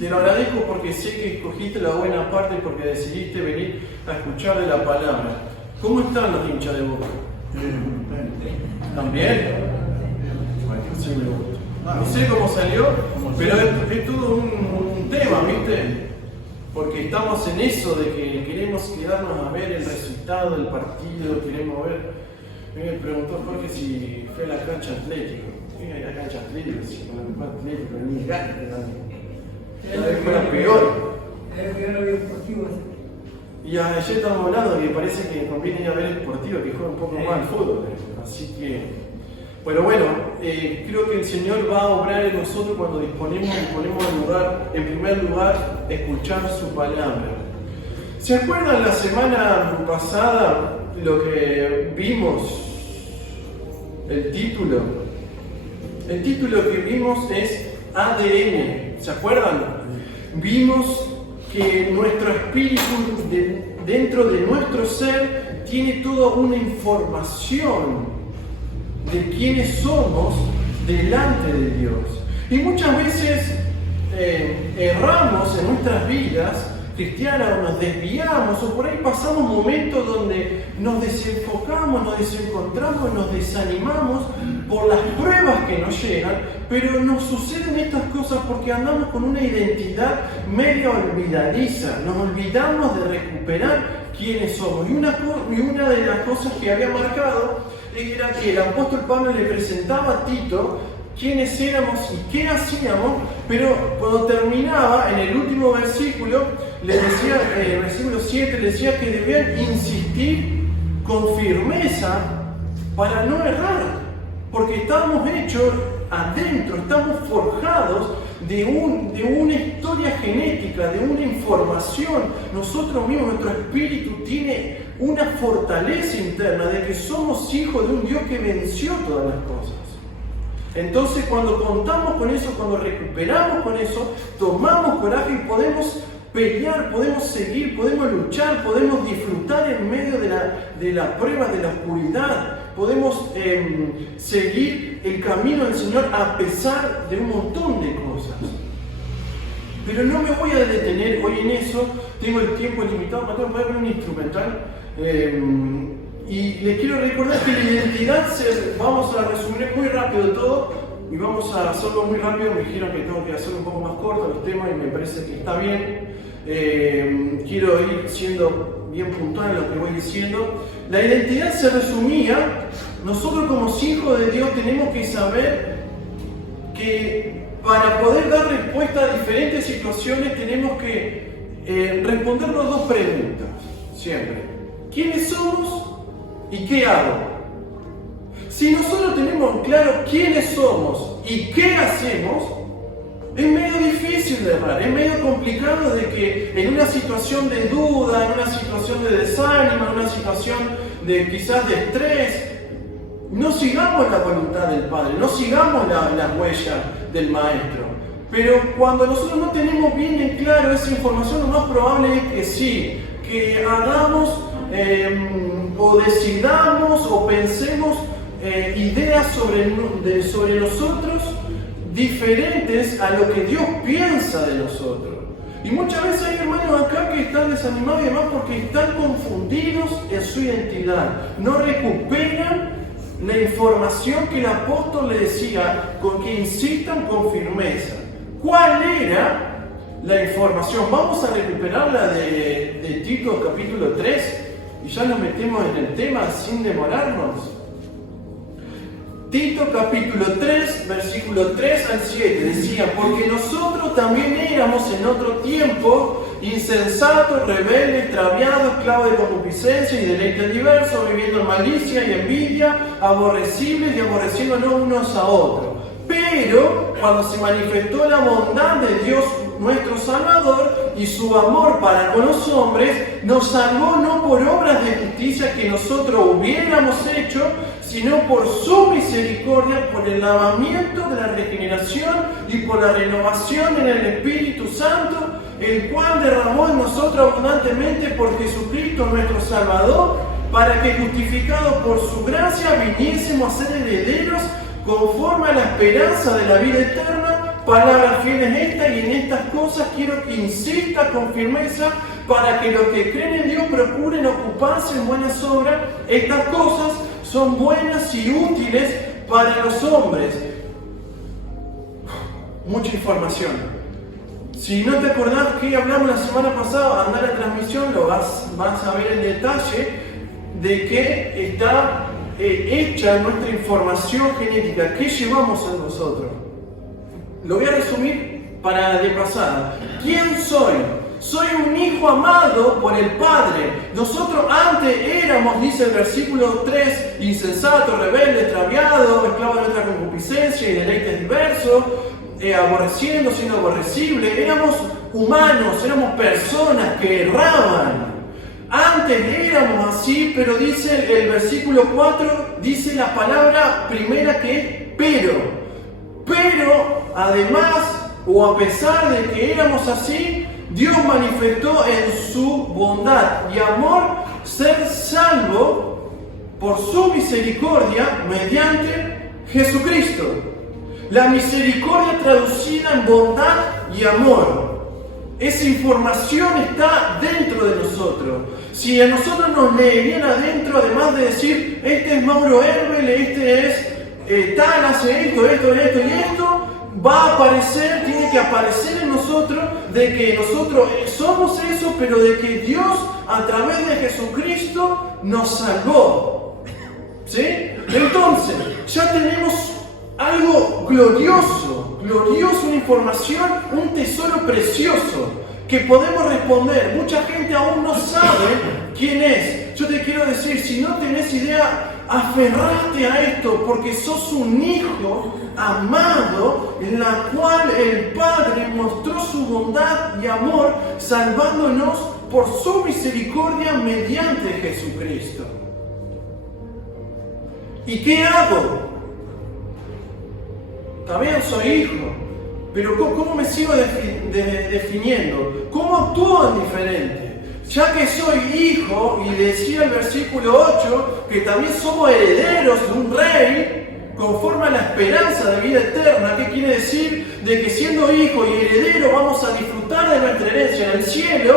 Te lo agradezco porque sé que escogiste la buena parte y porque decidiste venir a escuchar de la palabra. ¿Cómo están los hinchas de Boca? ¿También? Bueno, sí me gusta. No sé cómo salió, pero es todo un tema, ¿viste? Porque estamos en eso de que queremos quedarnos a ver el resultado del partido, queremos ver. Me preguntó Jorge si fue a la cancha Atlético. ¿Qué es la cancha Atlético? Si con el Atlético ni gana, cada vez fuera peor. Y ayer estamos hablando que parece que conviene ir a ver el Deportivo, que juega un poco más al fútbol. Así que, bueno, creo que el Señor va a obrar en nosotros cuando disponemos en primer lugar, escuchar su palabra. ¿Se acuerdan la semana pasada lo que vimos? El título que vimos es ADN. ¿Se acuerdan? Vimos que nuestro espíritu dentro de nuestro ser tiene toda una información de quiénes somos delante de Dios. Y muchas veces erramos en nuestras vidas cristianas o nos desviamos o por ahí pasamos momentos donde nos desenfocamos, nos desencontramos, nos desanimamos por las pruebas que nos llegan, pero nos suceden estas cosas porque andamos con una identidad media olvidadiza, nos olvidamos de recuperar quiénes somos. Y una de las cosas que había marcado era que el apóstol Pablo le presentaba a Tito quiénes éramos y qué hacíamos, pero cuando terminaba en el último versículo, le decía, en el versículo 7, le decía que debían insistir con firmeza para no errar, porque estamos hechos adentro, estamos forjados de una historia genética, de una información. Nosotros mismos, nuestro espíritu tiene una fortaleza interna de que somos hijos de un Dios que venció todas las cosas. Entonces, cuando contamos con eso, cuando recuperamos con eso, tomamos coraje y podemos pelear, podemos seguir, podemos luchar, podemos disfrutar en medio de la prueba, de la oscuridad, podemos seguir el camino del Señor a pesar de un montón de cosas. Pero no me voy a detener hoy en eso, tengo el tiempo limitado. Mateo, voy a poner un instrumental. Y les quiero recordar que la identidad, vamos a resumir muy rápido todo y vamos a hacerlo muy rápido. Me dijeron que tengo que hacerlo un poco más corto los temas y me parece que está bien. Quiero ir siendo bien puntual en lo que voy diciendo. La identidad se resumía, nosotros como hijos de Dios tenemos que saber que para poder dar respuesta a diferentes situaciones tenemos que respondernos dos preguntas, siempre. ¿Quiénes somos? ¿Y qué hago? Si nosotros tenemos claro quiénes somos y qué hacemos, es medio difícil de errar, es medio complicado de que en una situación de duda, en una situación de desánimo, en una situación de quizás de estrés, no sigamos la voluntad del Padre, no sigamos la huella del Maestro. Pero cuando nosotros no tenemos bien en claro esa información, lo más probable es que sí, que hagamos o decidamos o pensemos ideas sobre nosotros diferentes a lo que Dios piensa de nosotros. Y muchas veces hay hermanos acá que están desanimados y demás porque están confundidos en su identidad. No recuperan la información que el apóstol le decía, con que insistan con firmeza. ¿Cuál era la información? Vamos a recuperarla de Tito capítulo 3 y ya nos metemos en el tema sin demorarnos. Tito capítulo 3, versículo 3 al 7 decía: porque nosotros también éramos en otro tiempo insensatos, rebeldes, extraviados, esclavos de concupiscencia y deleites diversos, viviendo en malicia y envidia, aborrecibles y aborreciéndonos unos a otros. Pero cuando se manifestó la bondad de Dios nuestro Salvador y su amor para con los hombres, nos salvó no por obras de justicia que nosotros hubiéramos hecho, sino por su misericordia, por el lavamiento de la regeneración y por la renovación en el Espíritu Santo, el cual derramó en nosotros abundantemente por Jesucristo nuestro Salvador, para que justificados por su gracia viniésemos a ser herederos conforme a la esperanza de la vida eterna, palabra fiel es esta, y en estas cosas quiero que insista con firmeza para que los que creen en Dios procuren ocuparse en buenas obras. Estas cosas son buenas y útiles para los hombres. Mucha información. Si no te acordás que hablamos la semana pasada, anda la transmisión, lo vas a ver en detalle de que está hecha nuestra información genética. ¿Qué llevamos en nosotros? Lo voy a resumir para de pasada. ¿Quién soy? Soy un hijo amado por el Padre. Nosotros antes éramos, dice el versículo 3, insensatos, rebeldes, extraviados, esclavos de nuestra concupiscencia y deleites diversos, aborreciendo, siendo aborrecibles. Éramos humanos, éramos personas que erraban. Antes éramos así, pero dice el versículo 4, dice la palabra primera que es pero. Pero además, o a pesar de que éramos así, Dios manifestó en su bondad y amor ser salvo por su misericordia mediante Jesucristo. La misericordia traducida en bondad y amor. Esa información está dentro de nosotros. Si a nosotros nos leerían adentro, además de decir, este es Mauro Herbel, este es tal, hace esto y esto, va a aparecer, tiene que aparecer en nosotros, de que nosotros somos eso, pero de que Dios a través de Jesucristo nos salvó. ¿Sí? Entonces, ya tenemos algo glorioso, una información, un tesoro precioso que podemos responder. Mucha gente aún no sabe quién es. Yo te quiero decir, si no tenés idea, aferrate a esto porque sos un hijo amado en la cual el Padre mostró su bondad y amor salvándonos por su misericordia mediante Jesucristo. ¿Y qué hago? También soy hijo, pero ¿cómo me sigo definiendo? ¿Cómo actúo diferente? Ya que soy hijo, y decía el versículo 8, que también somos herederos de un rey, conforme a la esperanza de vida eterna. ¿Qué quiere decir? De que siendo hijo y heredero vamos a disfrutar de nuestra herencia en el cielo.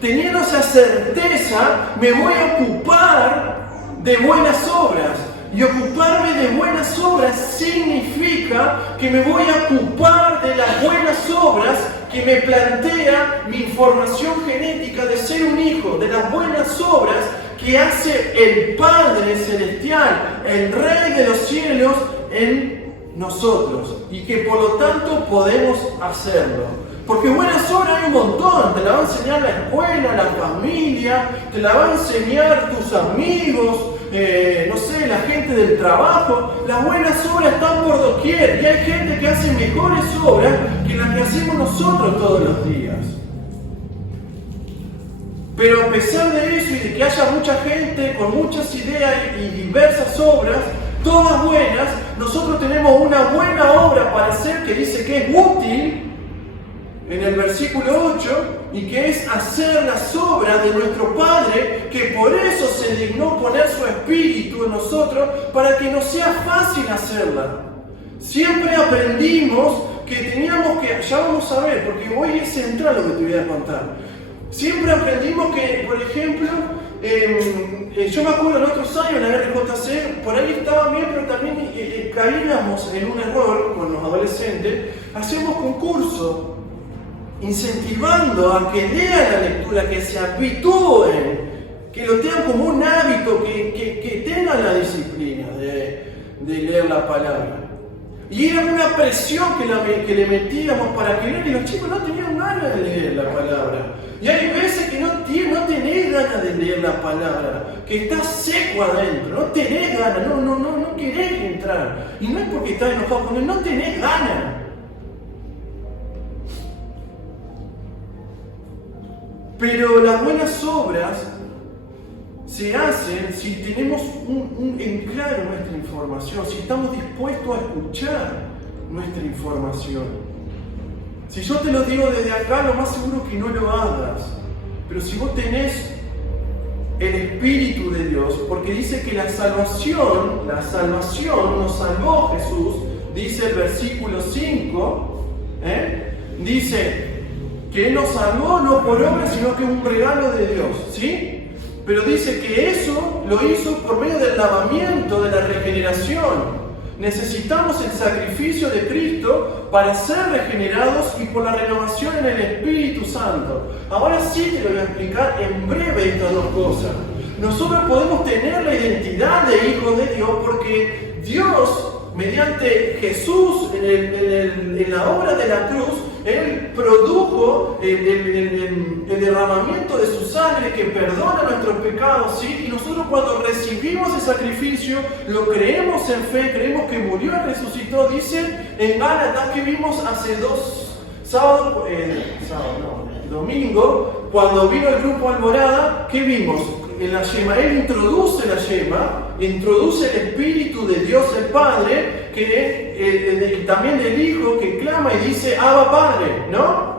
Teniendo esa certeza, me voy a ocupar de buenas obras. Y ocuparme de buenas obras significa que me voy a ocupar de las buenas obras que me plantea mi información genética de ser un hijo, de las buenas obras que hace el Padre Celestial, el Rey de los cielos en nosotros, y que por lo tanto podemos hacerlo. Porque buenas obras hay un montón, te la va a enseñar la escuela, la familia, te la va a enseñar tus amigos, no sé, la gente del trabajo. Las buenas obras están por doquier y hay gente que hace mejores obras que las que hacemos nosotros todos los días. Pero a pesar de eso y de que haya mucha gente con muchas ideas y diversas obras, todas buenas, nosotros tenemos una buena obra para hacer que dice que es útil en el versículo 8, y que es hacer las obras de nuestro Padre, que por eso se dignó poner su Espíritu en nosotros, para que nos sea fácil hacerla. Siempre aprendimos que teníamos que, ya vamos a ver, porque hoy es central lo que te voy a contar. Siempre aprendimos que, por ejemplo, yo me acuerdo en otros años en la RJC, por ahí estaba bien, pero también caíamos en un error con los adolescentes. Hacemos concursos incentivando a que lean la lectura, que se habitúen, que lo tengan como un hábito, que tengan la disciplina de leer la palabra. Y era una presión que le metíamos para que lean, y los chicos no tenían ganas de leer la palabra. Y hay veces que no tenés ganas de leer la palabra, que estás seco adentro, no tenés ganas, no querés entrar. Y no es porque estás enojado con él, no tenés ganas. Pero las buenas obras se hacen si tenemos en claro nuestra información, si estamos dispuestos a escuchar nuestra información. Si yo te lo digo desde acá, lo más seguro es que no lo hagas. Pero si vos tenés el Espíritu de Dios, porque dice que la salvación nos salvó Jesús, dice el versículo 5, Dice que Él nos salvó no por obra, sino que es un regalo de Dios, ¿sí? Pero dice que eso lo hizo por medio del lavamiento, de la regeneración. Necesitamos el sacrificio de Cristo para ser regenerados y por la renovación en el Espíritu Santo. Ahora sí te lo voy a explicar en breve estas dos cosas. Nosotros podemos tener la identidad de hijos de Dios porque Dios, mediante Jesús en la obra de la cruz, Él produjo el derramamiento de su sangre que perdona nuestros pecados, ¿sí? Y nosotros cuando recibimos ese sacrificio, lo creemos en fe, creemos que murió y resucitó. Dice en Gálatas que vimos hace domingo, cuando vino el grupo Alborada, ¿qué vimos? En la yema, Él introduce la yema, introduce el Espíritu de Dios el Padre, que también el Hijo que clama y dice, Abba Padre, ¿no?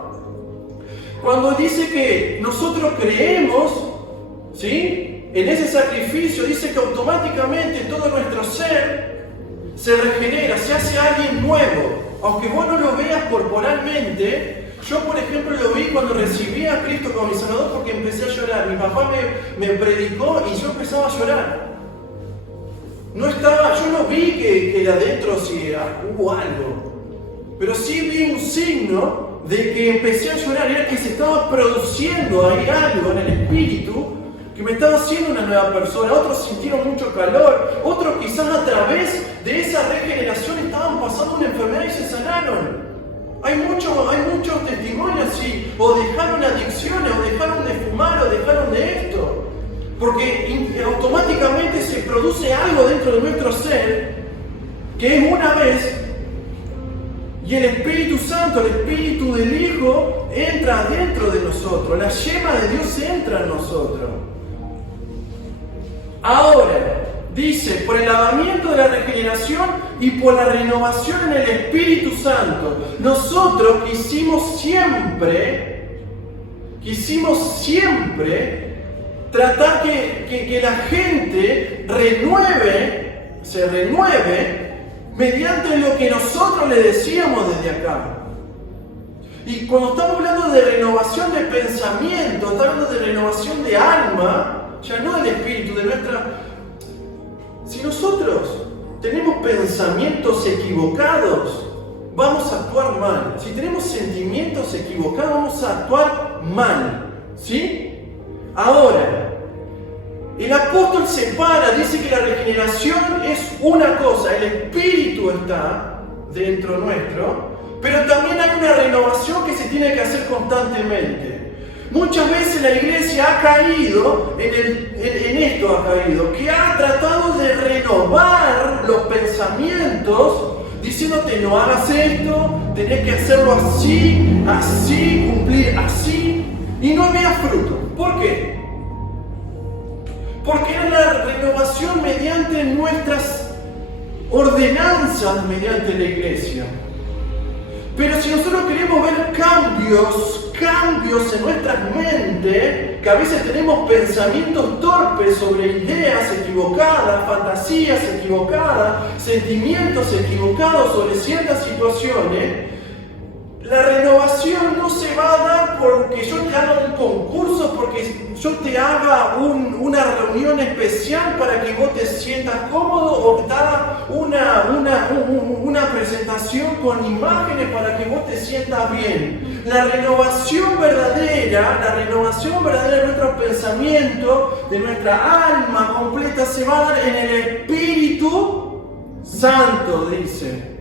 Cuando dice que nosotros creemos, ¿sí? En ese sacrificio, dice que automáticamente todo nuestro ser se regenera, se hace alguien nuevo. Aunque vos no lo veas corporalmente, yo, por ejemplo, lo vi cuando recibí a Cristo como mi Salvador porque empecé a llorar. Mi papá me predicó y yo empezaba a llorar. Yo no vi que de adentro sí hubo algo, pero sí vi un signo de que empecé a llorar. Era que se estaba produciendo ahí algo en el espíritu que me estaba haciendo una nueva persona. Otros sintieron mucho calor, otros quizás a través de esa regeneración estaban pasando una enfermedad y se sanaron. Hay muchos testimonios, sí, o dejaron adicciones, o dejaron de fumar, o dejaron de esto. Porque automáticamente se produce algo dentro de nuestro ser, que es una vez, y el Espíritu Santo, el Espíritu del Hijo, entra dentro de nosotros. La yema de Dios entra en nosotros. Ahora, dice, por el lavamiento de la regeneración y por la renovación en el Espíritu Santo. Nosotros quisimos siempre tratar que la gente se renueve mediante lo que nosotros le decíamos desde acá. Y cuando estamos hablando de renovación de pensamiento, estamos hablando de renovación de alma, ya no del espíritu, de nuestra... Si nosotros tenemos pensamientos equivocados, vamos a actuar mal. Si tenemos sentimientos equivocados, vamos a actuar mal. ¿Sí? Ahora, el apóstol separa, dice que la regeneración es una cosa, el espíritu está dentro nuestro, pero también hay una renovación que se tiene que hacer constantemente. Muchas veces la iglesia ha caído en esto, que ha tratado de renovar los pensamientos, diciéndote no hagas esto, tenés que hacerlo así, cumplir así, y no había fruto. ¿Por qué? Porque era la renovación mediante nuestras ordenanzas, mediante la iglesia. Pero si nosotros queremos ver cambios en nuestras mentes, que a veces tenemos pensamientos torpes sobre ideas equivocadas, fantasías equivocadas, sentimientos equivocados sobre ciertas situaciones, la renovación no se va a dar porque yo te haga un concurso, porque yo te haga una reunión especial para que vos te sientas cómodo, o te haga una presentación con imágenes para que vos te sientas bien. La renovación verdadera de nuestros pensamientos, de nuestra alma completa, se va a dar en el Espíritu Santo, dice.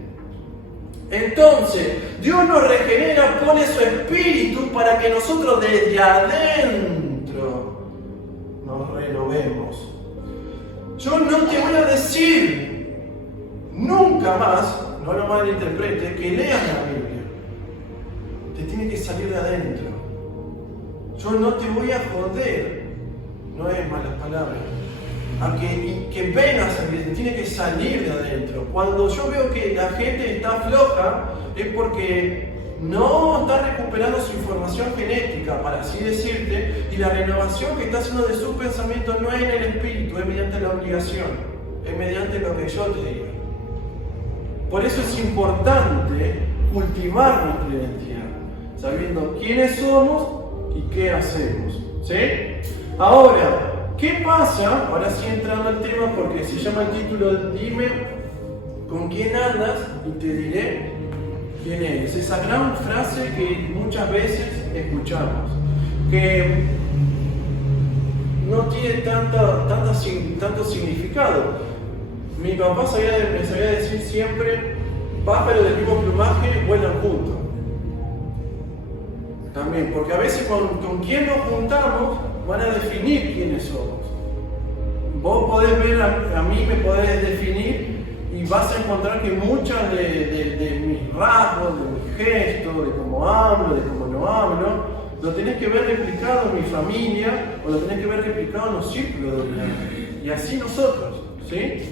Entonces, Dios nos regenera, pone su espíritu para que nosotros desde adentro nos renovemos. Yo no te voy a decir nunca más, no lo malinterpretes, que leas la Biblia. Te tiene que salir de adentro. Yo no te voy a joder, no es malas palabras, a que vengas a Cristo, tiene que salir de adentro. Cuando yo veo que la gente está floja, es porque no está recuperando su información genética, para así decirte, y la renovación que está haciendo de sus pensamientos no es en el espíritu, es mediante la obligación, es mediante lo que yo te digo. Por eso es importante cultivar nuestra identidad, sabiendo quiénes somos y qué hacemos. ¿Sí? Ahora, ¿qué pasa? Ahora sí entrando al tema, porque se llama el título, dime con quién andas y te diré quién eres. Esa gran frase que muchas veces escuchamos, que no tiene tanto significado. Mi papá me sabía decir siempre, pájaros del mismo plumaje vuelan juntos. También, porque a veces con quién nos juntamos van a definir quiénes somos. Vos podés ver a mí, me podés definir y vas a encontrar que muchas de mis rasgos, de mis gestos, de cómo hablo, de cómo no hablo, lo tenés que ver replicado en mi familia o lo tenés que ver replicado en los círculos dominantes. Y así nosotros, ¿sí?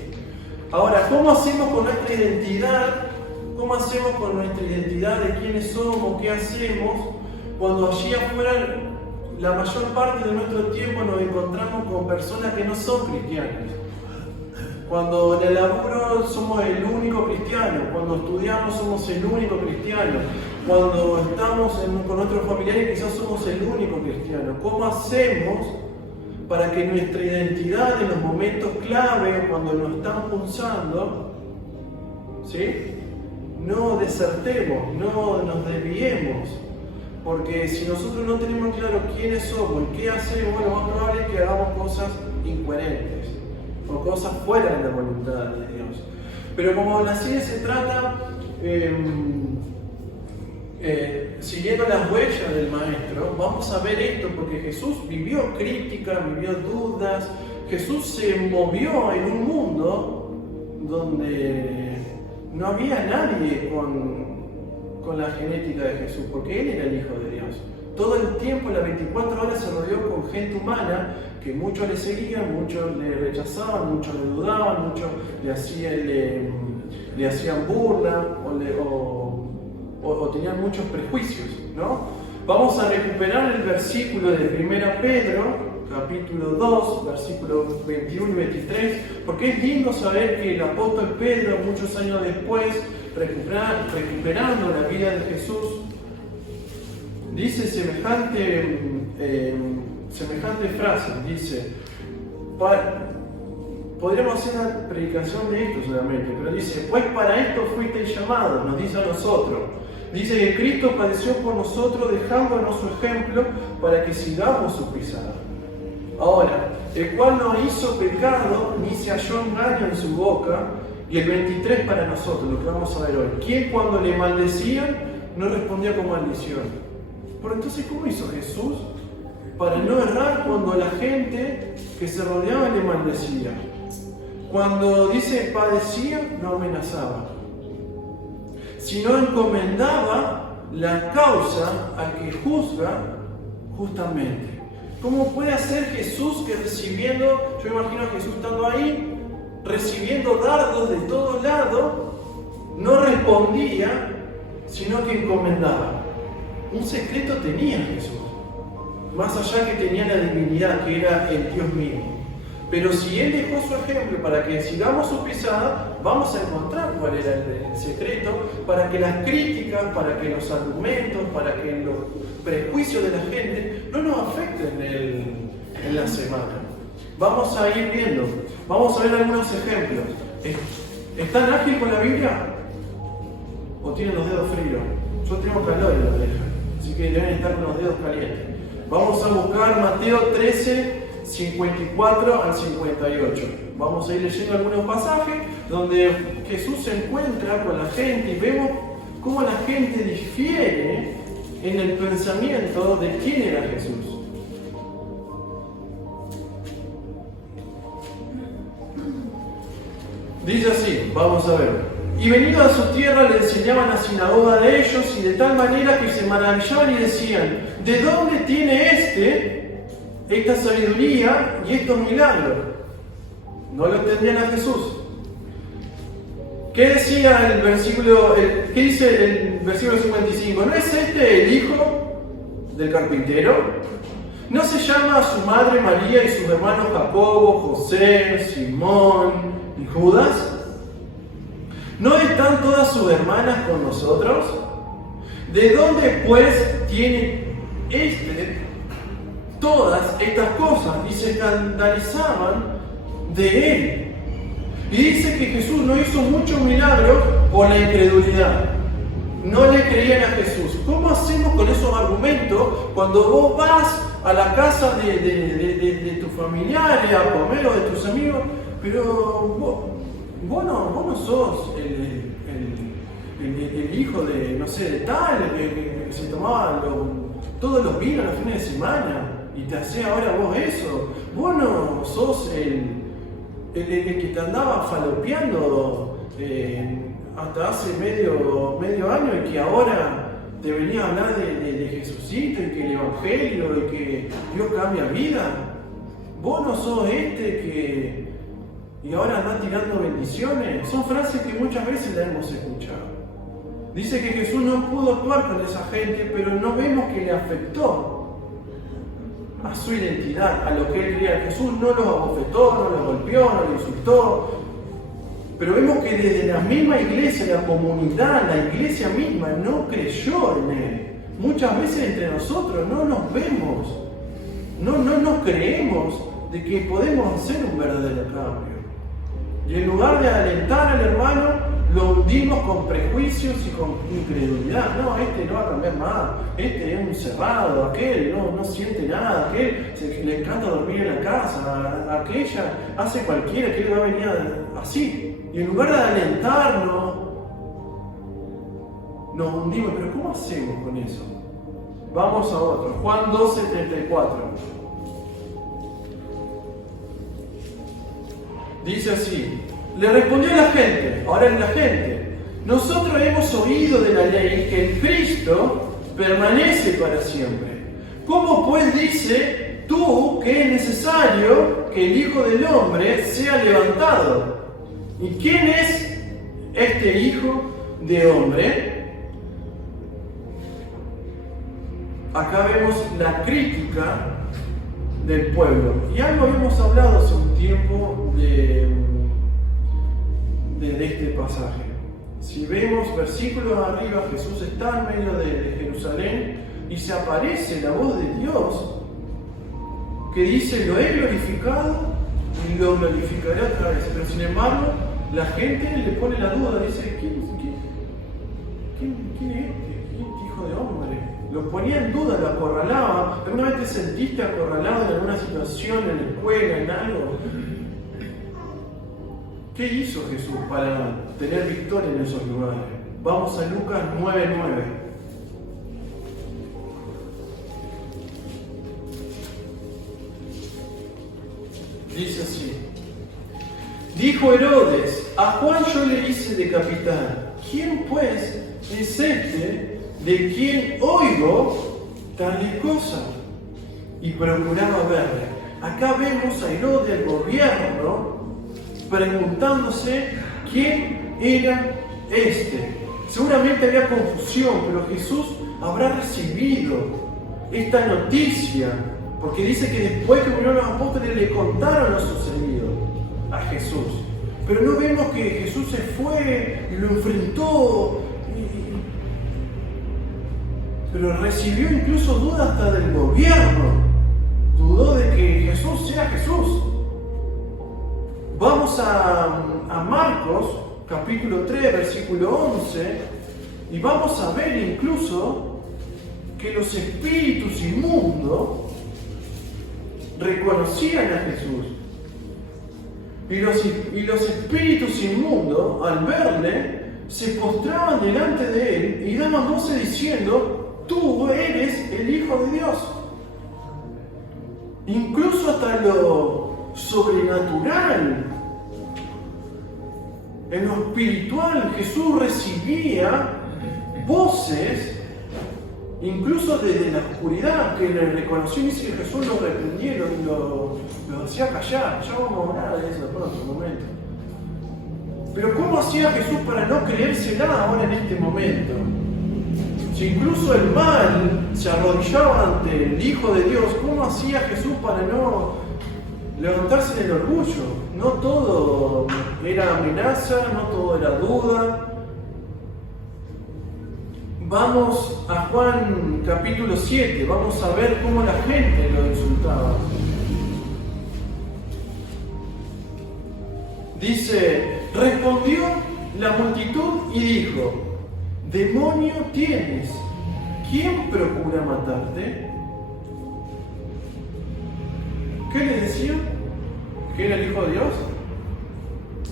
Ahora, ¿cómo hacemos con nuestra identidad? ¿Cómo hacemos con nuestra identidad de quiénes somos, qué hacemos, cuando allí afuera la mayor parte de nuestro tiempo nos encontramos con personas que no son cristianas? Cuando en el laburo somos el único cristiano, cuando estudiamos somos el único cristiano, cuando estamos con nuestros familiares quizás somos el único cristiano. ¿Cómo hacemos para que nuestra identidad en los momentos clave, cuando nos están pulsando, ¿sí?, no desertemos, no nos desviemos? Porque si nosotros no tenemos claro quiénes somos y qué hacemos, bueno, más probable es que hagamos cosas incoherentes o cosas fuera de la voluntad de Dios. Pero como la serie se trata siguiendo las huellas del Maestro, vamos a ver esto porque Jesús vivió crítica, vivió dudas. Jesús se movió en un mundo donde no había nadie con la genética de Jesús, porque Él era el Hijo de Dios. Todo el tiempo, las 24 horas, se rodeó con gente humana que muchos le seguían, muchos le rechazaban, muchos le dudaban, muchos le hacían burla o tenían muchos prejuicios, ¿no? Vamos a recuperar el versículo de 1 Pedro, capítulo 2, versículos 21 y 23, porque es lindo saber que el apóstol Pedro, muchos años después, recuperando la vida de Jesús, dice semejante frase, dice, podríamos hacer una predicación de esto solamente, pero dice, pues para esto fuisteis llamados, nos dice a nosotros. Dice que Cristo padeció por nosotros, dejándonos su ejemplo para que sigamos su pisada. Ahora, el cual no hizo pecado, ni se halló engaño en su boca. Y el 23 para nosotros, lo que vamos a ver hoy. ¿Quién cuando le maldecían no respondía con maldición? Pero entonces, ¿cómo hizo Jesús para no errar cuando la gente que se rodeaba le maldecía? Cuando dice padecía, no amenazaba, sino encomendaba la causa al que juzga justamente. ¿Cómo puede hacer Jesús que recibiendo, yo imagino a Jesús estando ahí, recibiendo dardos de todos lados, no respondía, sino que encomendaba? Un secreto tenía Jesús, más allá que tenía la divinidad, que era el Dios mismo. Pero si Él dejó su ejemplo para que sigamos su pisada, vamos a encontrar cuál era el secreto para que las críticas, para que los argumentos, para que los prejuicios de la gente no nos afecten en la semana. Vamos a ir viendo, vamos a ver algunos ejemplos. ¿Están ágiles con la Biblia? ¿O tienen los dedos fríos? Yo tengo calor en la oreja, así que deben estar con los dedos calientes. Vamos a buscar Mateo 13, 54 al 58. Vamos a ir leyendo algunos pasajes donde Jesús se encuentra con la gente y vemos cómo la gente difiere en el pensamiento de quién era Jesús. Dice así, vamos a ver. Y venido a su tierra le enseñaban la sinagoga de ellos, y de tal manera que se maravillaban y decían, ¿de dónde tiene esta sabiduría y estos milagros? No lo entendían a Jesús. ¿Qué decía el versículo? ¿Qué dice el versículo 55? ¿No es este el hijo del carpintero? ¿No se llama su madre María y sus hermanos Jacobo, José, Simón y Judas? ¿No están todas sus hermanas con nosotros? ¿De dónde pues tiene todas estas cosas? Y se escandalizaban de él. Y dice que Jesús no hizo muchos milagros por la incredulidad. No le creían a Jesús. ¿Cómo hacemos con esos argumentos cuando vos vas a la casa de tus familiares a comer o de tus amigos, pero vos no sos el hijo de, no sé, de tal, que se tomaba todos los vinos los fines de semana y te hacía ahora vos eso? Vos no sos el que te andaba falopeando hasta hace medio año y que ahora te venía a hablar de Jesucito y que el Evangelio y que Dios cambia vida. Vos no sos y ahora andás tirando bendiciones. Son frases que muchas veces las hemos escuchado. Dice que Jesús no pudo actuar con esa gente, pero no vemos que le afectó a su identidad, a lo que él creía. Jesús no los abofetó, no los golpeó, no los insultó. Pero vemos que desde la misma iglesia, la comunidad, la iglesia misma no creyó en él. Muchas veces entre nosotros no nos vemos, no nos creemos de que podemos hacer un verdadero cambio. Y en lugar de alentar al hermano, lo hundimos con prejuicios y con incredulidad. No, este no va a cambiar más, este es un cerrado, aquel no siente nada, aquel le encanta dormir en la casa, aquella hace cualquiera, aquel va a venir así. Y en lugar de alentarnos, nos hundimos. Pero ¿cómo hacemos con eso? Vamos a otro. Juan 12:34. Dice así: le respondió la gente, ahora es la gente: nosotros hemos oído de la ley que el Cristo permanece para siempre. ¿Cómo pues dice tú que es necesario que el Hijo del Hombre sea levantado? ¿Y quién es este Hijo de Hombre? Acá vemos la crítica del pueblo. Y algo habíamos hablado hace un tiempo de este pasaje. Si vemos versículos arriba, Jesús está en medio de Jerusalén y se aparece la voz de Dios que dice: lo he glorificado y lo glorificaré otra vez. Pero sin embargo, la gente le pone la duda, dice: ¿quién es este hijo de hombre? Lo ponía en duda, lo acorralaba. ¿Alguna vez te sentiste acorralado en alguna situación, en la escuela, en algo? ¿Qué hizo Jesús para tener victoria en esos lugares? Vamos a Lucas 9:9. Dice así: dijo Herodes: a Juan yo le hice decapitar. ¿Quién pues es este de quien oigo tales cosas? Y procuraba verle. Acá vemos a Herodes, el gobierno, preguntándose quién era este. Seguramente había confusión, pero Jesús habrá recibido esta noticia, porque dice que después que murieron los apóstoles le contaron lo sucedido a Jesús. Pero no vemos que Jesús se fue y lo enfrentó, pero recibió incluso dudas hasta del gobierno. Dudó de que Jesús sea Jesús. Vamos a Marcos, capítulo 3, versículo 11, y vamos a ver incluso que los espíritus inmundos reconocían a Jesús. Y los espíritus inmundos, al verle, se postraban delante de él y daban voces diciendo: tú eres el Hijo de Dios. Incluso hasta lo sobrenatural, en lo espiritual, Jesús recibía voces, incluso desde la oscuridad, que le reconoció y dice que Jesús lo reprendieron y lo hacía callar. Ya vamos a hablar de eso pronto, un momento. Pero ¿cómo hacía Jesús para no creérsela ahora en este momento? Si incluso el mal se arrodillaba ante el Hijo de Dios, ¿cómo hacía Jesús para no levantarse del orgullo? No todo era amenaza, no todo era duda. Vamos a Juan capítulo 7, vamos a ver cómo la gente lo insultaba. Dice, respondió la multitud y dijo, demonio tienes, ¿quién procura matarte? ¿Qué le decían? ¿Que era el Hijo de Dios?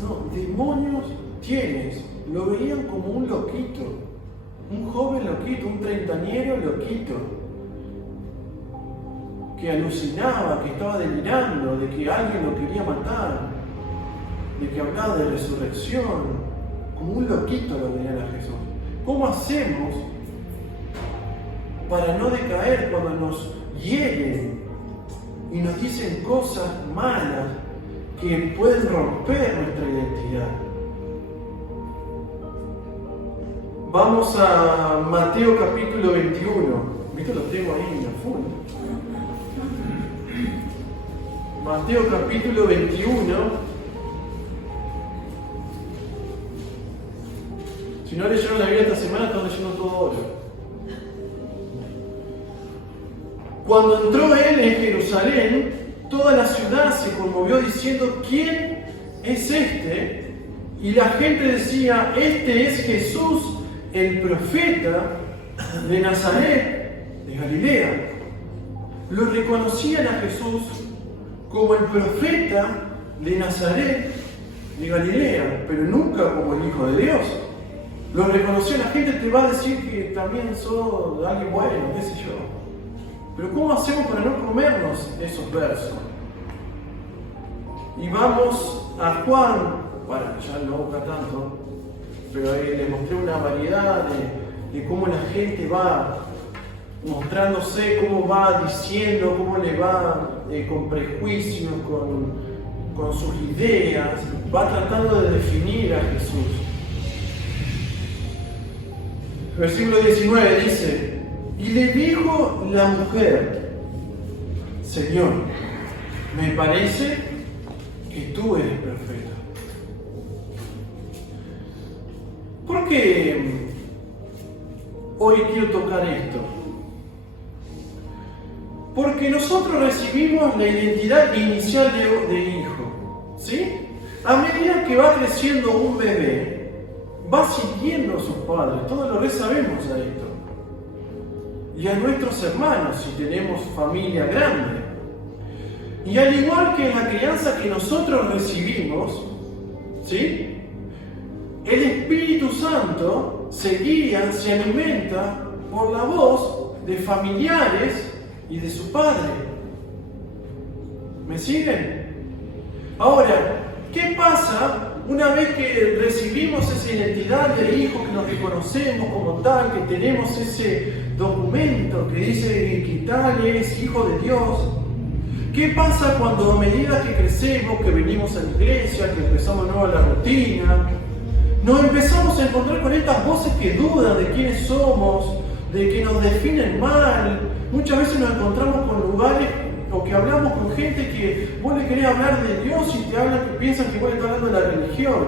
No, demonios tienes. Lo veían como un loquito, un joven loquito, un treintañero loquito, que alucinaba, que estaba delirando, de que alguien lo quería matar, de que hablaba de resurrección, como un loquito lo veían a Jesús. ¿Cómo hacemos para no decaer cuando nos hieren y nos dicen cosas malas que pueden romper nuestra identidad? Vamos a Mateo capítulo 21. ¿Viste? Lo tengo ahí en la full. Mateo capítulo 21. Si no leyeron la Biblia esta semana, están leyendo todo ahora. Cuando entró él en Jerusalén, toda la ciudad se conmovió diciendo, ¿quién es este? Y la gente decía, este es Jesús, el profeta de Nazaret, de Galilea. Lo reconocían a Jesús como el profeta de Nazaret, de Galilea, pero nunca como el Hijo de Dios. Lo reconocían, la gente te va a decir que también sos alguien bueno, qué sé yo. Pero ¿cómo hacemos para no comernos esos versos? Y vamos a Juan, bueno, ya no busca tanto, pero ahí les mostré una variedad de cómo la gente va mostrándose, cómo va diciendo, cómo le va con prejuicios, con sus ideas, va tratando de definir a Jesús. Versículo 19 dice, y le dijo la mujer, Señor, me parece que tú eres profeta. ¿Por qué hoy quiero tocar esto? Porque nosotros recibimos la identidad inicial de hijo, ¿sí? A medida que va creciendo un bebé, va siguiendo a sus padres, todos lo sabemos a esto. Y a nuestros hermanos, si tenemos familia grande. Y al igual que en la crianza que nosotros recibimos, ¿sí? El Espíritu Santo se guía, se alimenta por la voz de familiares y de su Padre. ¿Me siguen? Ahora, ¿qué pasa una vez que recibimos esa identidad de hijo, que nos reconocemos como tal, que tenemos ese documento que dice que tal es hijo de Dios? ¿Qué pasa cuando a medida que crecemos, que venimos a la iglesia, que empezamos nueva la rutina, nos empezamos a encontrar con estas voces que dudan de quiénes somos, de que nos definen mal? Muchas veces nos encontramos con lugares o que hablamos con gente que vos le querés hablar de Dios y te hablan, que piensan que vos le estás hablando de la religión.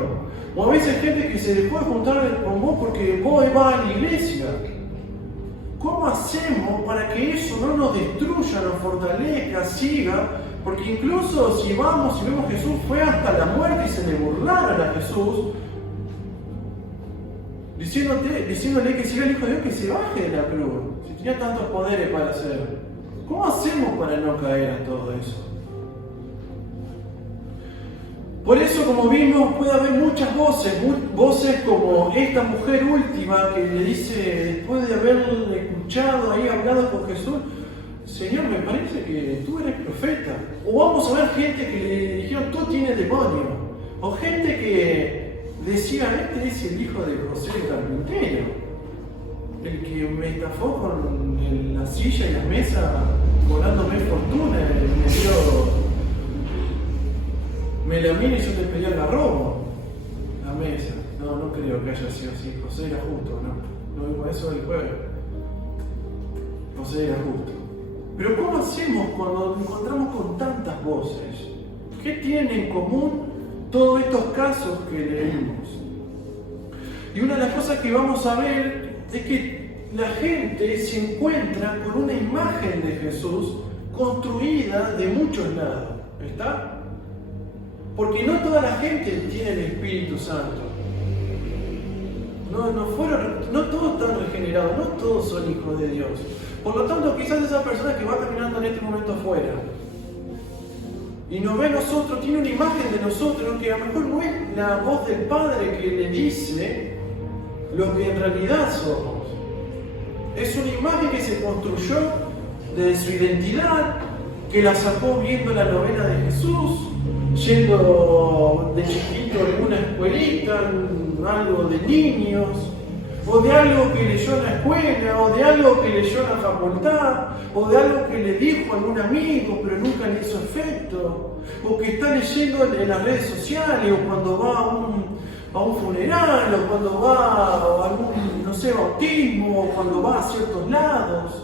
O a veces gente que se dejó de juntar con vos porque vos vas a la iglesia. ¿Cómo hacemos para que eso no nos destruya, nos fortalezca, siga? Porque incluso si vamos y vemos que Jesús fue hasta la muerte y se le burlaron a Jesús, diciéndole que si era el Hijo de Dios, que se baje de la cruz, si tenía tantos poderes para hacer. ¿Cómo hacemos para no caer a todo eso? Por eso, como vimos, puede haber muchas voces como esta mujer última que le dice, después de haber escuchado ahí, hablado con Jesús, Señor, me parece que tú eres profeta. O vamos a ver gente que le dijeron, tú tienes demonio. O gente que decía, este es el hijo de José el carpintero, el que me estafó con la silla y la mesa, cobrándome fortuna, me la mira y yo te pedí la robo, la mesa. No creo que haya sido así. José era justo, no digo eso del jueves. José era justo. Pero ¿cómo hacemos cuando nos encontramos con tantas voces? ¿Qué tienen en común todos estos casos que leímos? Y una de las cosas que vamos a ver es que la gente se encuentra con una imagen de Jesús construida de muchos lados. ¿Está? Porque no toda la gente tiene el Espíritu Santo. No todos están regenerados, no todos son hijos de Dios. Por lo tanto, quizás esa persona que va caminando en este momento afuera y nos ve a nosotros, tiene una imagen de nosotros que a lo mejor no es la voz del Padre que le dice lo que en realidad somos. Es una imagen que se construyó de su identidad, que la sacó viendo la novela de Jesús, yendo de chiquito a alguna escuelita, algo de niños, o de algo que leyó en la escuela, o de algo que leyó en la facultad, o de algo que le dijo a algún amigo pero nunca le hizo efecto, o que está leyendo en las redes sociales, o cuando va a un funeral, o cuando va a algún, no sé, bautismo, o cuando va a ciertos lados.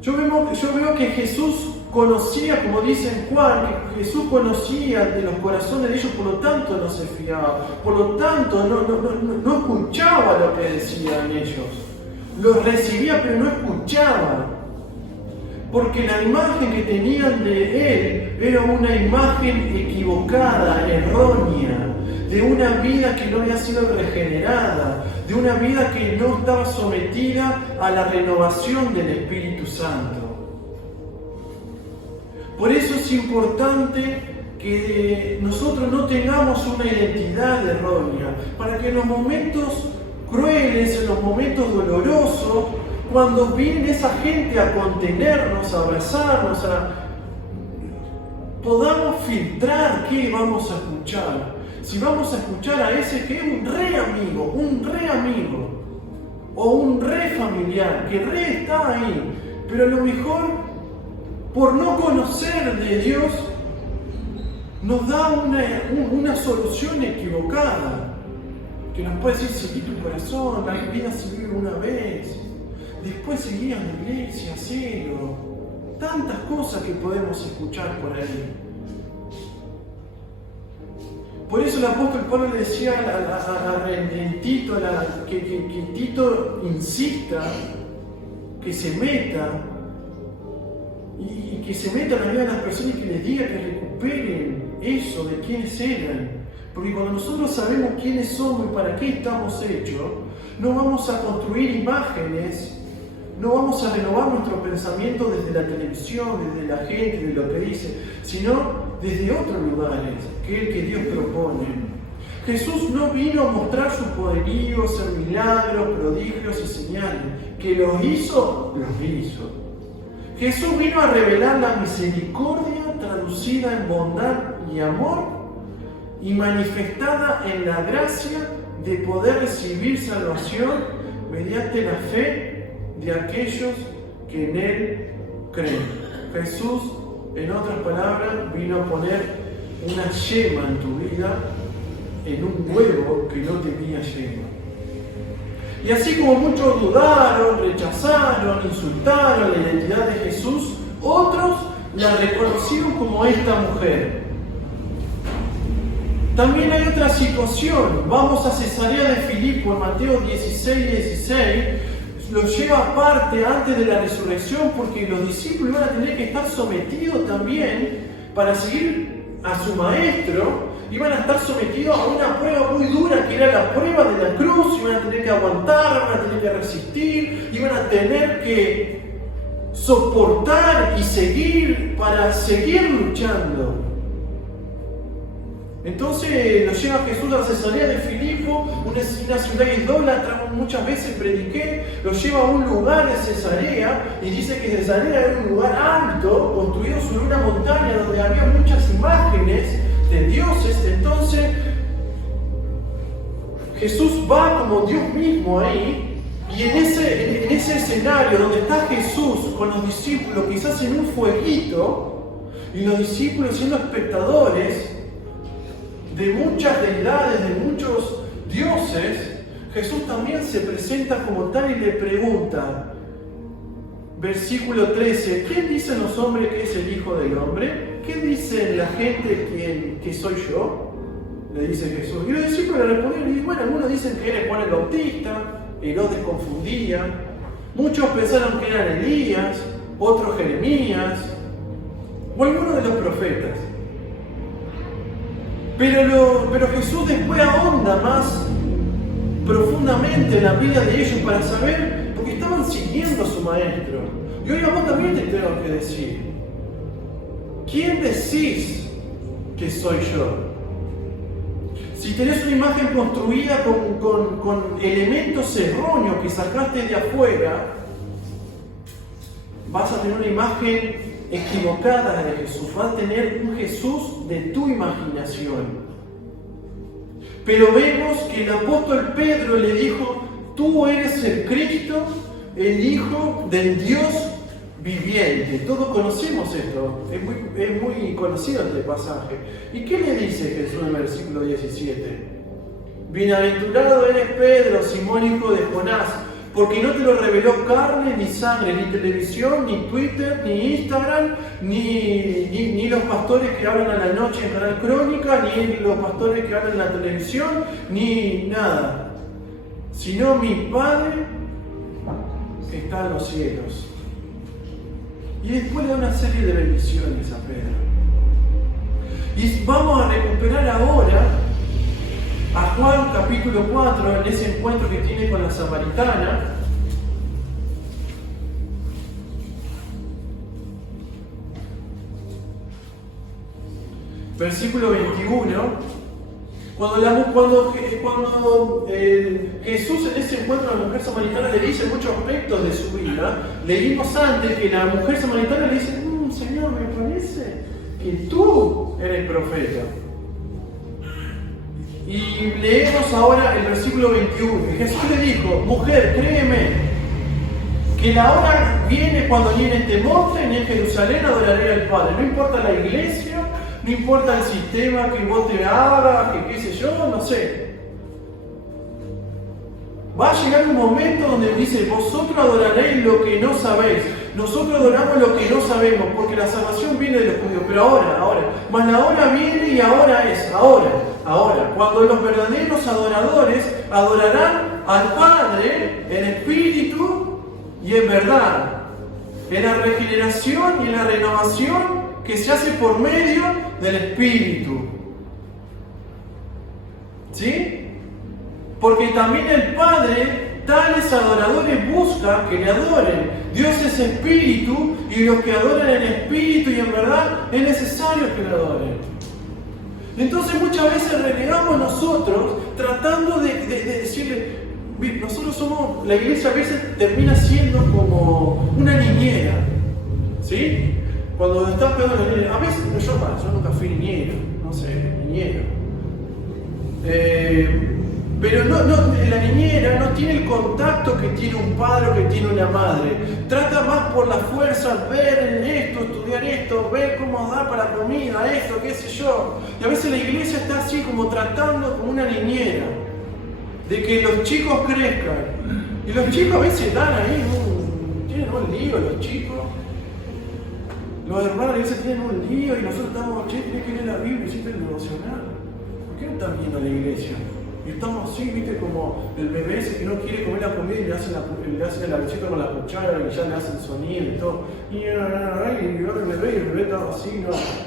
Yo veo que Jesús conocía, como dice en Juan, que Jesús conocía de los corazones de ellos, por lo tanto no se fiaba, por lo tanto no escuchaba lo que decían ellos. Los recibía pero no escuchaba, porque la imagen que tenían de Él era una imagen equivocada, errónea, de una vida que no había sido regenerada, de una vida que no estaba sometida a la renovación del Espíritu Santo. Por eso es importante que nosotros no tengamos una identidad errónea, para que en los momentos crueles, en los momentos dolorosos, cuando viene esa gente a contenernos, a abrazarnos, podamos filtrar qué vamos a escuchar. Si vamos a escuchar a ese que es un re amigo, o un re familiar, que re está ahí, pero a lo mejor, por no conocer de Dios, nos da una solución equivocada, que nos puede decir: seguí tu corazón, la vida se vive una vez, después seguí a la iglesia, hacelo. Tantas cosas que podemos escuchar por ahí. Por eso el apóstol Pablo le decía a Tito, que Tito insista, que se meta, y que se meta en la vida de las personas y que les diga que recuperen eso de quiénes eran. Porque cuando nosotros sabemos quiénes somos y para qué estamos hechos, no vamos a construir imágenes, no vamos a renovar nuestro pensamiento desde la televisión, desde la gente, de lo que dice, sino desde otros lugares, que es el que Dios propone. Jesús no vino a mostrar su poderío, hacer milagros, prodigios y señales. Que los hizo, los hizo. Jesús vino a revelar la misericordia traducida en bondad y amor y manifestada en la gracia de poder recibir salvación mediante la fe de aquellos que en Él creen. Jesús, en otras palabras, vino a poner una yema en tu vida, en un huevo que no tenía yema. Y así como muchos dudaron, rechazaron, insultaron la identidad de Jesús, otros la reconocieron como esta mujer. También hay otra situación. Vamos a Cesarea de Filipo, en Mateo 16:16. Lo lleva aparte antes de la resurrección, porque los discípulos iban a tener que estar sometidos también para seguir a su maestro. Iban a estar sometidos a una prueba muy dura, que era la prueba de la cruz. Iban a tener que aguantar, iban a tener que resistir, iban a tener que soportar y seguir para seguir luchando. Entonces lo lleva Jesús a Cesarea de Filipo, una ciudad idólatra, muchas veces prediqué, lo lleva a un lugar de Cesarea, y dice que Cesarea era un lugar alto, construido sobre una montaña donde había muchas imágenes de dioses. Entonces Jesús va como Dios mismo ahí, y en ese escenario donde está Jesús con los discípulos, quizás en un fueguito, y los discípulos siendo espectadores de muchas deidades, de muchos dioses, Jesús también se presenta como tal y le pregunta, versículo 13, ¿quién dicen los hombres que es el Hijo del Hombre? ¿Qué dice la gente que soy yo? Le dice Jesús. Y los discípulos le respondieron, y bueno, algunos dicen que era Juan el Bautista, Herodes confundía. Muchos pensaron que eran Elías, otros Jeremías, o alguno de los profetas. Pero Jesús después ahonda más profundamente en la vida de ellos para saber, porque estaban siguiendo a su maestro. Y hoy a vos también te tengo que decir, ¿quién decís que soy yo? Si tenés una imagen construida con elementos erróneos que sacaste de afuera, vas a tener una imagen equivocada de Jesús, vas a tener un Jesús de tu imaginación. Pero vemos que el apóstol Pedro le dijo, tú eres el Cristo, el Hijo del Dios viviente. Todos conocemos esto, es muy conocido este pasaje. ¿Y qué le dice Jesús en el versículo 17? Bienaventurado eres Pedro, Simón hijo de Jonás, porque no te lo reveló carne ni sangre, ni televisión, ni Twitter, ni Instagram, ni los pastores que hablan a la noche en Canal Crónica, ni los pastores que hablan en la televisión, ni nada, sino mi Padre que está en los cielos. Y después le da una serie de bendiciones a Pedro. Y vamos a recuperar ahora a Juan capítulo 4, en ese encuentro que tiene con la samaritana. Versículo 21. Cuando Jesús en ese encuentro a la mujer samaritana le dice muchos aspectos de su vida, leímos antes que la mujer samaritana le dice, Señor, me parece que tú eres profeta. Y leemos ahora el versículo 21. Jesús le dijo, mujer, créeme, que la hora viene cuando ni en este monte ni en Jerusalén adoraré al Padre. No importa la iglesia, no importa el sistema que vos te hagas, que qué sé yo, no sé. Va a llegar un momento donde dice, vosotros adoraréis lo que no sabéis. Nosotros adoramos lo que no sabemos, porque la salvación viene de los judíos. Pero ahora. Mas la hora viene y ahora es, ahora. Cuando los verdaderos adoradores adorarán al Padre en espíritu y en verdad. En la regeneración y en la renovación que se hace por medio del Espíritu. ¿Sí? Porque también el Padre, tales adoradores busca que le adoren. Dios es Espíritu y los que adoran en Espíritu y en verdad es necesario que le adoren. Entonces muchas veces renegamos nosotros tratando de decirle, nosotros somos, la iglesia a veces termina siendo como una niñera. ¿Sí? Cuando estás pegando la niñera, a veces yo nunca fui niñero, no sé, niñero. Pero la niñera no tiene el contacto que tiene un padre o que tiene una madre. Trata más por la fuerza, ver en esto, estudiar esto, ver cómo da para la comida, esto, qué sé yo. Y a veces la iglesia está así como tratando como una niñera, de que los chicos crezcan. Y los chicos a veces dan ahí, tienen un lío los chicos. Los hermanos de la iglesia tienen un lío y nosotros estamos, tenés que leer la Biblia y siempre el devocional. ¿Por qué no están viendo a la iglesia? Y estamos así, viste, como el bebé ese que no quiere comer la comida y le hace la lechita con la cuchara y ya le hace el sonido y todo. Y luego el bebé estaba así,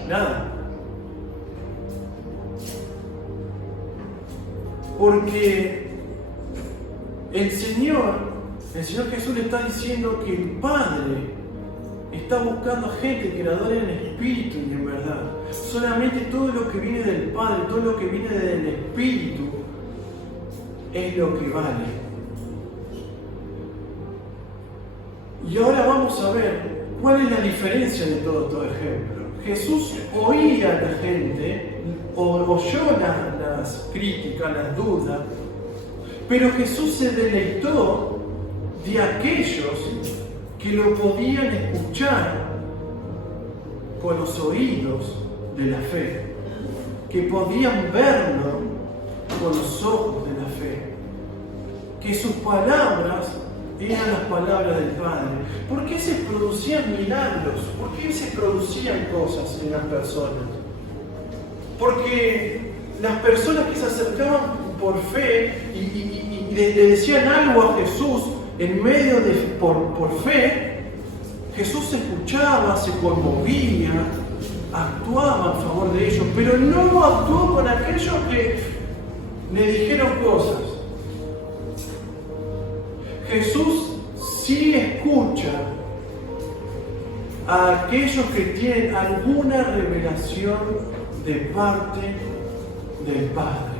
nada. Porque el Señor Jesús le está diciendo que el Padre está buscando gente que le adore en espíritu y en verdad. Solamente todo lo que viene del Padre, todo lo que viene del Espíritu, es lo que vale. Y ahora vamos a ver cuál es la diferencia de todo este ejemplo. Jesús oía a la gente, oyó las críticas, las dudas, pero Jesús se deleitó de aquellos que lo podían escuchar con los oídos de la fe, que podían verlo con los ojos de la fe, que sus palabras eran las palabras del Padre. ¿Por qué se producían milagros? ¿Por qué se producían cosas en las personas? Porque las personas que se acercaban por fe y le decían algo a Jesús en medio de por fe, Jesús escuchaba, se conmovía, actuaba a favor de ellos, pero no actuó con aquellos que le dijeron cosas. Jesús sí escucha a aquellos que tienen alguna revelación de parte del Padre.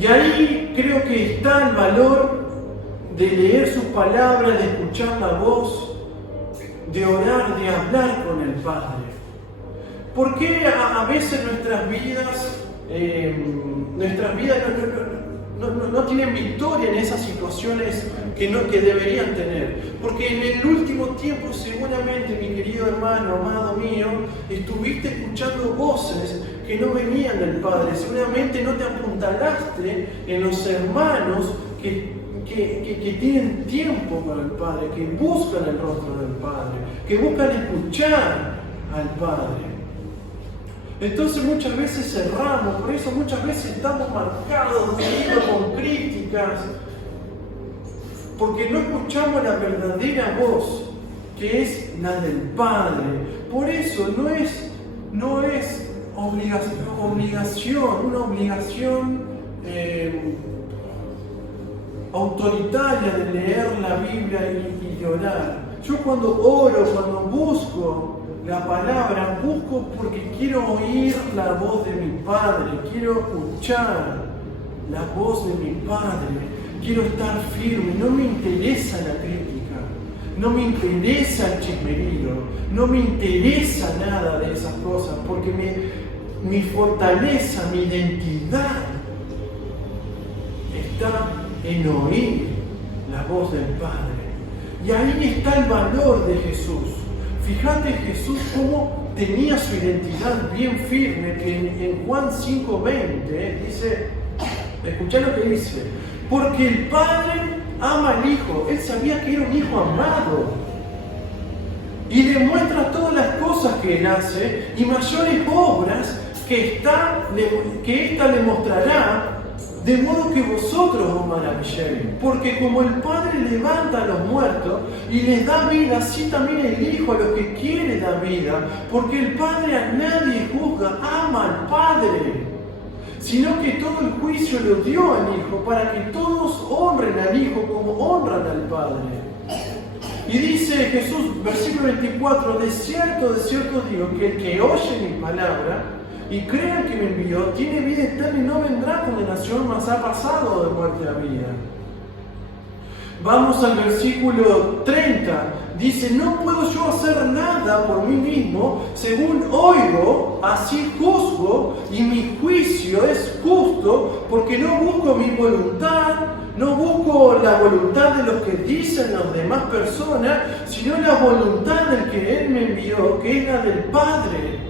Y ahí creo que está el valor de leer sus palabras, de escuchar la voz, de orar, de hablar con el Padre. ¿Por qué a veces nuestras vidas no tienen victoria en esas situaciones que deberían tener? Porque en el último tiempo seguramente, mi querido hermano, amado mío, estuviste escuchando voces que no venían del Padre. Seguramente no te apuntalaste en los hermanos que tienen tiempo para el Padre, que buscan el rostro del Padre, que buscan escuchar al Padre. Entonces muchas veces cerramos, por eso muchas veces estamos marcados, con críticas, porque no escuchamos la verdadera voz, que es la del Padre. Por eso no es una obligación autoritaria de leer la Biblia y de orar. Yo cuando oro, cuando busco la palabra, busco porque quiero oír la voz de mi Padre, quiero escuchar la voz de mi Padre, quiero estar firme, no me interesa la crítica, no me interesa el chismerío, no me interesa nada de esas cosas, porque mi fortaleza, mi identidad está en oír la voz del Padre. Y ahí está el valor de Jesús. Fíjate Jesús cómo tenía su identidad bien firme, que en Juan 5:20 dice, escuchá lo que dice, porque el Padre ama al Hijo. Él sabía que era un Hijo amado y le muestra todas las cosas que Él hace y mayores obras que ésta le mostrará, de modo que vosotros os maravilléis. Porque como el Padre levanta a los muertos y les da vida, así también el Hijo a los que quiere dar vida. Porque el Padre a nadie juzga, ama al Padre, sino que todo el juicio lo dio al Hijo, para que todos honren al Hijo como honran al Padre. Y dice Jesús, versículo 24, de cierto digo, que el que oye mi palabra y crea que me envió, tiene vida eterna y no vendrá condenación, mas ha pasado de muerte a vida. Vamos al versículo 30. Dice, no puedo yo hacer nada por mí mismo, según oigo, así juzgo, y mi juicio es justo, porque no busco mi voluntad, no busco la voluntad de los que dicen las demás personas, sino la voluntad del que Él me envió, que es la del Padre.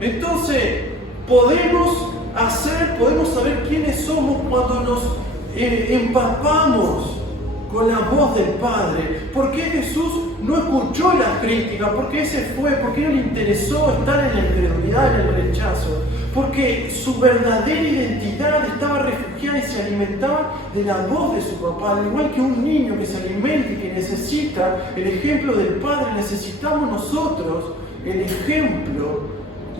Entonces, podemos saber quiénes somos cuando nos empapamos con la voz del Padre. ¿Por qué Jesús no escuchó las críticas? ¿Por qué se fue? ¿Por qué no le interesó estar en la incredulidad, en el rechazo? Porque su verdadera identidad estaba refugiada y se alimentaba de la voz de su papá. Al igual que un niño que se alimenta y que necesita el ejemplo del Padre, necesitamos nosotros el ejemplo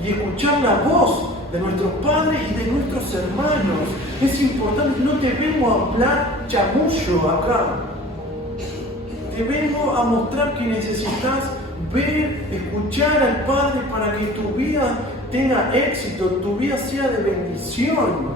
y escuchar la voz de nuestros padres y de nuestros hermanos. Es importante, no te vengo a hablar chamullo acá. Te vengo a mostrar que necesitas ver, escuchar al Padre para que tu vida tenga éxito, tu vida sea de bendición.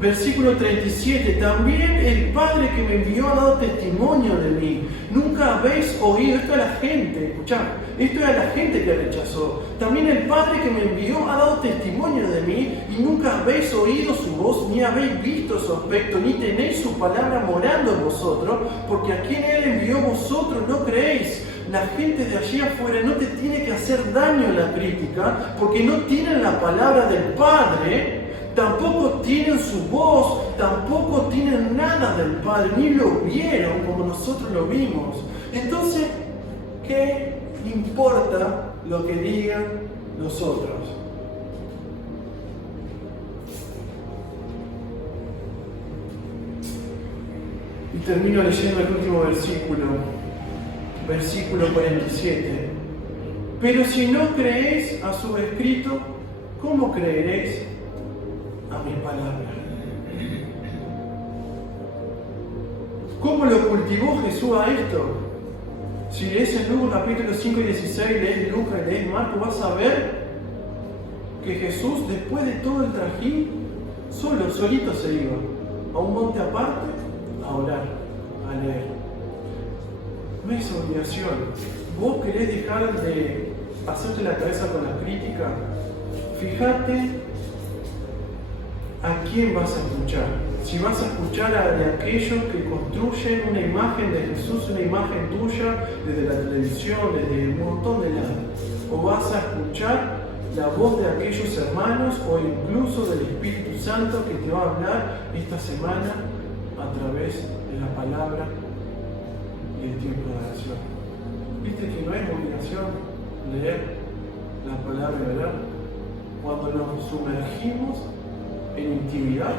Versículo 37, también el Padre que me envió ha dado testimonio de mí. Nunca habéis oído, esto a la gente, escuchad, esto es a la gente que rechazó. También el Padre que me envió ha dado testimonio de mí, y nunca habéis oído su voz, ni habéis visto su aspecto, ni tenéis su palabra morando en vosotros, porque a quien Él envió vosotros no creéis. La gente de allí afuera no te tiene que hacer daño en la crítica, porque no tienen la palabra del Padre. Tampoco tienen su voz, tampoco tienen nada del Padre, ni lo vieron como nosotros lo vimos. Entonces, ¿qué importa lo que digan los otros. Y termino leyendo el último versículo, versículo 47. Pero si no creéis a su escrito, ¿cómo creeréis a mi palabra? ¿Cómo lo cultivó Jesús a esto? Si lees en Lucas capítulo 5 y 16, lees Lucas y lees Marcos, vas a ver que Jesús, después de todo el trajín, solito se iba a un monte aparte a orar, a leer. No es obligación. Vos querés dejar de hacerte la cabeza con la crítica. Fíjate a quién vas a escuchar. Si vas a escuchar a de aquellos que construyen una imagen de Jesús, una imagen tuya, desde la televisión, desde un montón de lados. O vas a escuchar la voz de aquellos hermanos o incluso del Espíritu Santo que te va a hablar esta semana a través de la palabra y el tiempo de oración. ¿Viste que no es obligación leer la palabra y orar? Cuando nos sumergimos en intimidad,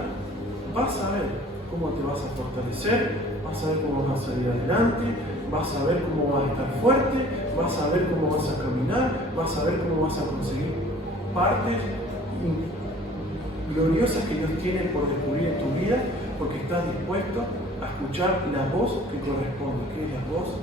vas a ver cómo te vas a fortalecer, vas a ver cómo vas a salir adelante, vas a ver cómo vas a estar fuerte, vas a ver cómo vas a caminar, vas a ver cómo vas a conseguir partes gloriosas que Dios tiene por descubrir en tu vida, porque estás dispuesto a escuchar la voz que corresponde, que es la voz